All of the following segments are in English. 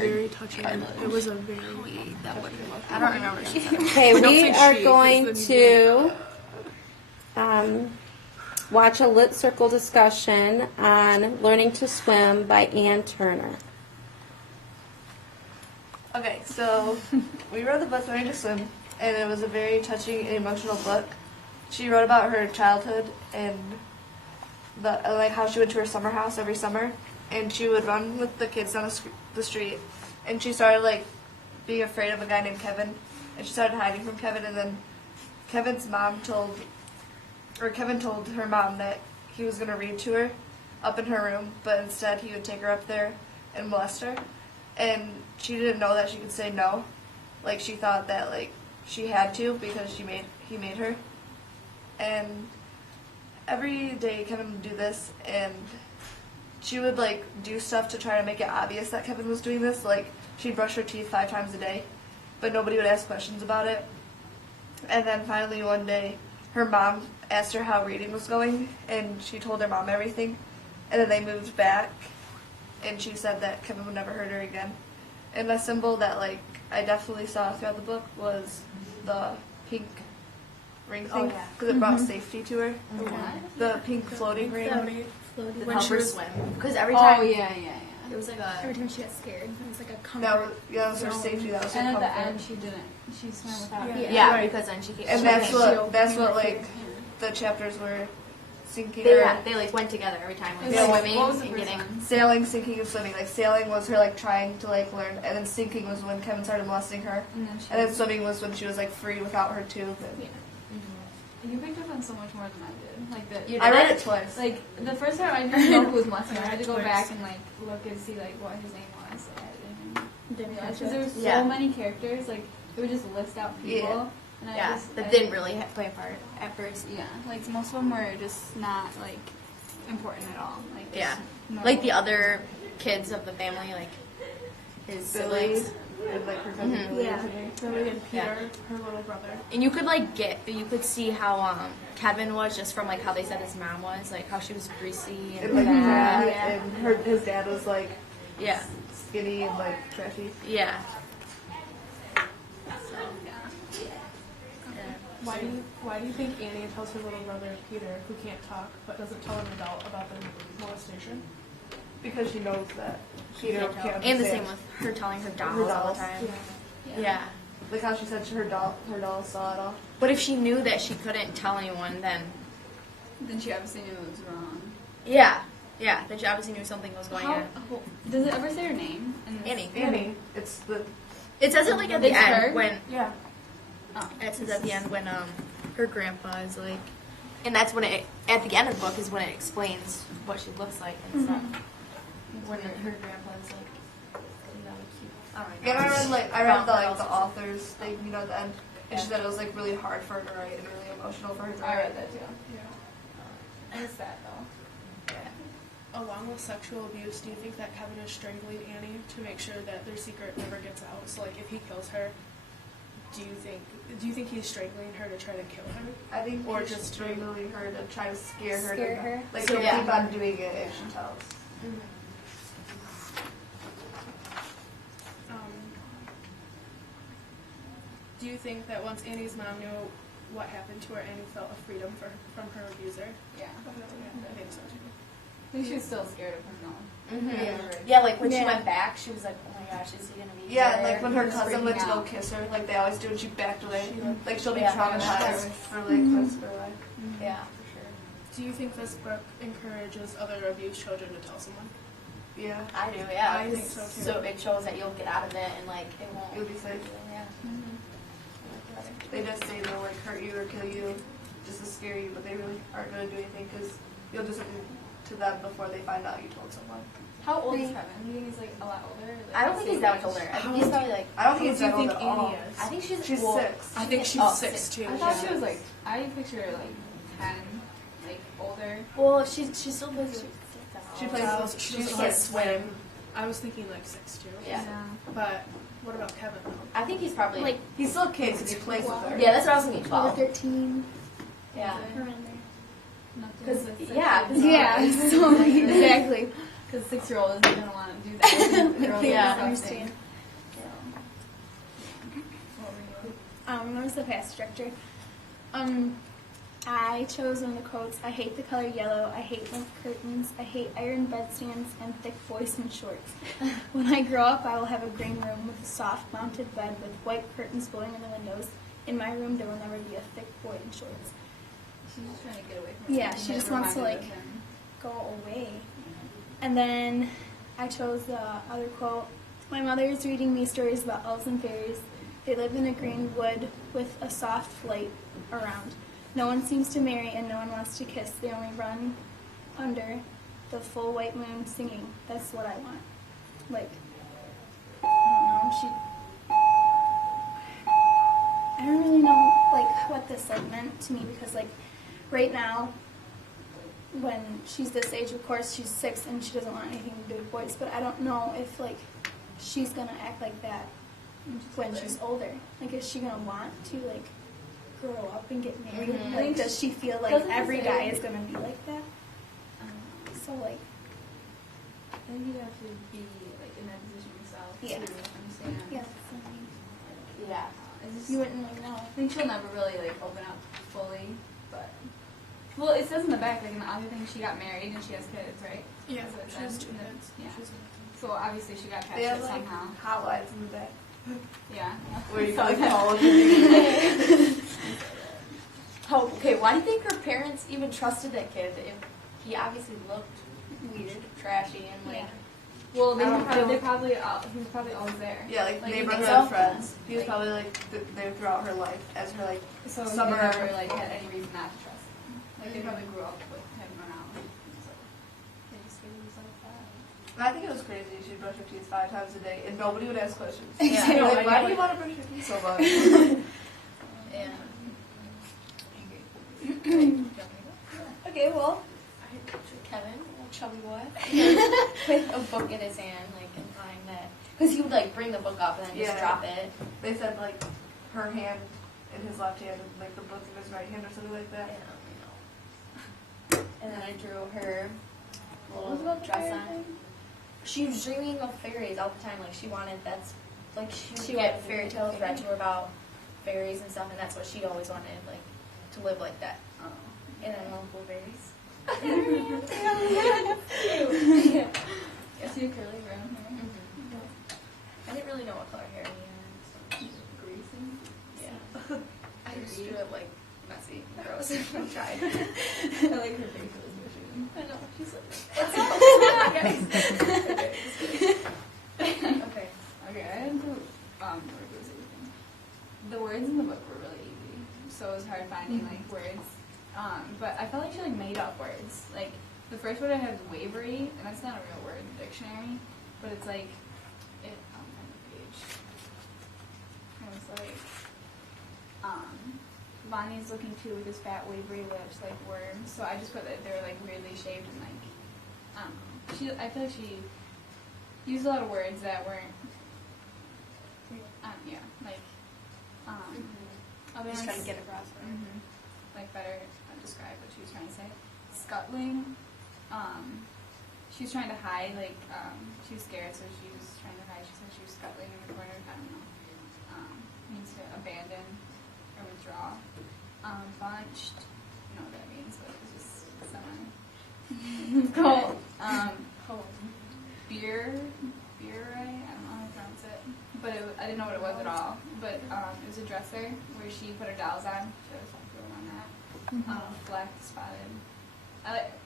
very touching. It was a very. I don't remember. Okay, we are going to watch a Lit Circle discussion on Learning to Swim by Ann Turner. Okay, so we wrote the book Learning to Swim, and it was a very touching and emotional book. She wrote about her childhood and like how she went to her summer house every summer, and she would run with the kids down the street, and she started like being afraid of a guy named Kevin, and she started hiding from Kevin, and then Kevin told her mom that he was going to read to her up in her room, but instead he would take her up there and molest her, and she didn't know that she could say no. Like, she thought that like she had to because he made her. And every day Kevin would do this, and she would like do stuff to try to make it obvious that Kevin was doing this. Like, she'd brush her teeth 5 times a day, but nobody would ask questions about it. And then finally one day her mom asked her how reading was going, and she told her mom everything. And then they moved back, and she said that Kevin would never hurt her again. And a symbol that like I definitely saw throughout the book was the pink ring thing, because it brought safety to her. The pink floating ring. The When help she her was- swim. Because every time. yeah. It was like a. Every time she got scared, it was like a That comfort. was her safety. That was her And at the comfort. end, she didn't. She swam without. Yeah, Right. because then she came. And that's what like the chapters were sinking. They like went together every time. Like, Yeah, swimming what was the and first getting. one? Sailing, sinking, and swimming. Like, sailing was her like trying to like learn, and then sinking was when Kevin started molesting her, And then she. and then swimming was when she was like free without her tube. And You picked up on so much more than I did. Like the. You I did read it? it twice. Like the first time I didn't know who was molesting her. I had to go Twice. back and like look and see like what his name was. So I didn't realize because there were so Yeah. many characters. Like it would just list out people. Yeah. And I Yeah, just, that I- didn't really play a part at first. Yeah, like most of them were just not like important at all. Like Yeah. just normal. Like the other kids of the family, like his Billy siblings. and like her cousin Mhm. Billy. Yeah. Billy and Peter, Yeah. her little brother. And you could you could see how Kevin was just from like how they said his mom was, like how she was greasy and And like fat. fat, and his dad was like Yeah, skinny and like trashy. yeah. So, Why do you think Annie tells her little brother Peter, who can't talk but doesn't tell an adult about the molestation? Because she knows that Peter can't and the same understand. with her telling her dolls, Her all dolls, the time. yeah. Yeah. Like how she said her doll saw it all. But if she knew that she couldn't tell anyone, then Then she obviously knew it was wrong. yeah, then she obviously knew something was going How, on. does it ever say her name? In this? Annie. Annie, it's the It says it like at the It's end her? when yeah. Oh. it says at the end when her grandpa is like, and that's when it at the end of the book is when it explains what she looks like and stuff. When her grandpa is like, really cute. Oh my And I read the like the Girls. author's thing, you know, at the end, and she said it was like really hard for her to write and really emotional for her to I write. read that too. Yeah. It's sad though. Along with sexual abuse, do you think that Kevin is strangling Annie to make sure that their secret never gets out? So, like, if he kills her, do you think he's strangling her to try to kill her? I think Or he's just strangling her to try to scare her. Scare her. Like So, he'll yeah. keep on doing it if she tells. Do you think that once Annie's mom knew what happened to her, Annie felt a freedom from her abuser? Yeah. I think so too. I think she was still scared of him though. Mm-hmm. Yeah, like when she Yeah. went back, she was like, oh my gosh, is he gonna be Yeah, here? like when her He was cousin went to freaking go out. kiss her, like they always do, and she backed away. Like she'll be Yeah. traumatized for like the rest of her life. Yeah, for sure. Do you think this book encourages other abused children to tell someone? Yeah, I do, yeah. I think so, too. So it shows that you'll get out of it and like it won't. you'll be safe. Yeah. They just say they'll like hurt you or kill you, just to scare you, but they really aren't gonna do anything because you'll do something to them before they find out you told someone. How old is Kevin? Do you think he's like a lot older? Like, I don't think he's that much older. I think he's probably like. I don't think How he's old that do you old think at all. Annie is? I think she's. She's well, 6. I think she's Oh, 6 too. I thought yeah. she was like, I picture her like 10, like older. Well, she still plays. She plays. She She just can't swim. I was thinking like 6 too. Yeah. But what about Kevin? I think he's probably Like, He's still a kid because he plays with her. Yeah, that's what I was thinking. 12 or 12. 13, Yeah. around there. Nothing. Because That's yeah, like- Yeah, so exactly. Because 6-year-old isn't gonna want to do that. Girls are Yeah. disgusting. understand. What were you? I was the past director. I chose one of the quotes. I hate the color yellow. I hate limp curtains. I hate iron bedstands and thick boys in shorts. When I grow up, I will have a green room with a soft mounted bed with white curtains blowing in the windows. In my room, there will never be a thick boy in shorts. She's just trying to get away from Yeah, it. she just wants to, Reminded like, of him. Go away. And then I chose the other quote. My mother is reading me stories about elves and fairies. They live in a green wood with a soft light around. No one seems to marry and no one wants to kiss. They only run under the full white moon singing. That's what I want. Like, I don't really know, like, what this, like, meant to me because, like, right now, when she's this age, of course, she's 6 and she doesn't want anything to do with boys, but I don't know if, like, she's gonna act like that when she's older. Like, is she gonna want to, like, grow up and get married? Mhm. Like, does she feel like Doesn't every say- guy is gonna be like that? So, like, I think you have to be like in that position yourself Yeah. to understand. yeah, that's what I mean. Yeah. It's just, You wouldn't really know. I think she'll never really like open up fully, but well, it says in the back like in the other thing she got married and she has kids, right? Yeah, That's what it she has says. 2 kids. Yeah. She's So obviously she got past They it have like somehow. hotlines in the back Yeah. where you So can like that- call them. Oh, okay. Why do you think her parents even trusted that kid if he obviously looked weird, trashy, and like? Well, they I don't know. they probably he was probably always there. Yeah, like, Like, you neighborhood think so? friends. He was Like- probably like there throughout her life as her like So Summer- he never like had any reason not to trust him. Like they probably grew up with him around. So they just figured it was like that. And I think it was crazy. She'd brush her teeth 5 times a day, and nobody would ask questions. Yeah. They're No, like, I why know. do you want to brush your teeth so much? Yeah. Okay, well, Kevin, little chubby boy, with a book in his hand, like implying that, because he would like bring the book up and then just Yeah. drop it. They said like her hand in his left hand and like the book in his right hand or something like that. And then I drew her What was little about the dress fairy on. thing? She was dreaming of fairies all the time. Like she wanted that's like she would She get wanted to fairy be tales like read to her about fairies and stuff, and that's what she always wanted, like to live like that. Oh. And then little fairies. Is he curly brown hair? I didn't really know what color hair he had. Greasy. Yeah. I just drew it like messy, gross. I tried. I like her facial expression. I know. She's like, okay. Okay, I had to word was everything. The words in the book were really easy, so it was hard finding like words. But I felt like she like made up words. Like the first word I had was wavery, and that's not a real word in the dictionary, but it's like it on the page. It was like Bonnie's looking too with his fat wavery lips like worms. So I just put that they were like weirdly shaped and like I feel like she used a lot of words that weren't other Just ones- trying to get across. Mhm. Like better describe what she was trying to say. Scuttling. She was trying to hide, like, she was scared, so she was trying to hide. She said she was scuttling in the corner. I don't know. Means to abandon or withdraw. Bunched. I don't know what that means, but it's just semi. Cool. Beer, right? I don't know how to pronounce it. But I didn't know what it was at all. But it was a dresser where she put her dolls on. She was comfortable on that. Black spotted.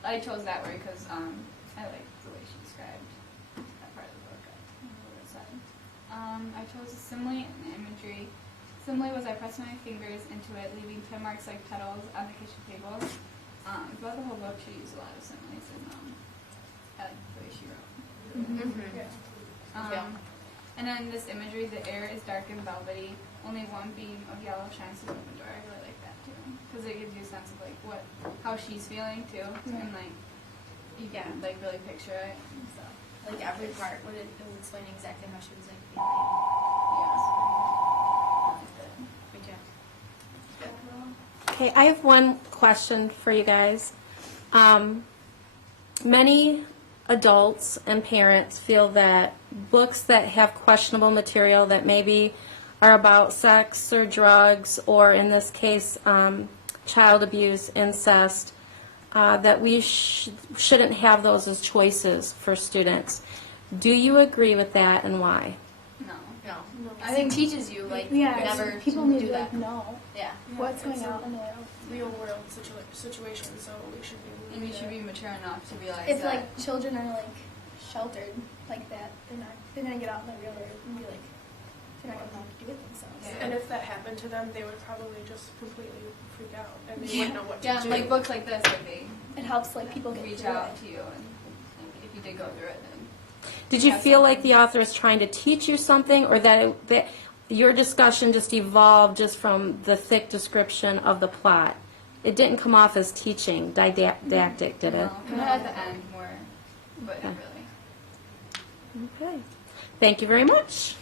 I chose that word because I liked the way she described that part of the book. I don't know what it said. I chose a simile and imagery. Simile was I pressed my fingers into it, leaving 10 marks like petals on the kitchen table. Throughout the whole book, she used a lot of similes, and I liked the way she wrote. Yeah. And then this imagery, the air is dark and velvety. Only one beam of yellow shines through the open door. I really like that too, because it gives you a sense of like how she's feeling too, and like you can like really picture it and stuff. Like every part, it was explaining exactly how she was like feeling. Yeah. Me too. Okay, I have one question for you guys. Many adults and parents feel that books that have questionable material that maybe are about sex or drugs, or in this case, child abuse, incest, that we shouldn't have those as choices for students. Do you agree with that, and why? No. No. I think it teaches you, like, Yeah, never people to need do to that. know Yeah. what's it's going a on in the world. real world situation, so we should be. And you should be mature enough to realize If that. like children are like sheltered like that, they're gonna get out in the real world and be like they're not gonna know what to do with themselves. Yeah. And if that happened to them, they would probably just completely freak out, and they wouldn't know what to Yeah, do. like books like this, like they It helps like people get reach through out it. to you, and like, if you did go through it, then Did you have feel like something. the author is trying to teach you something, or that your discussion just evolved just from the thick description of the plot? It didn't come off as teaching, didactic, did it? no, kind of at the end more, but not Okay. really. Okay. Thank you very much.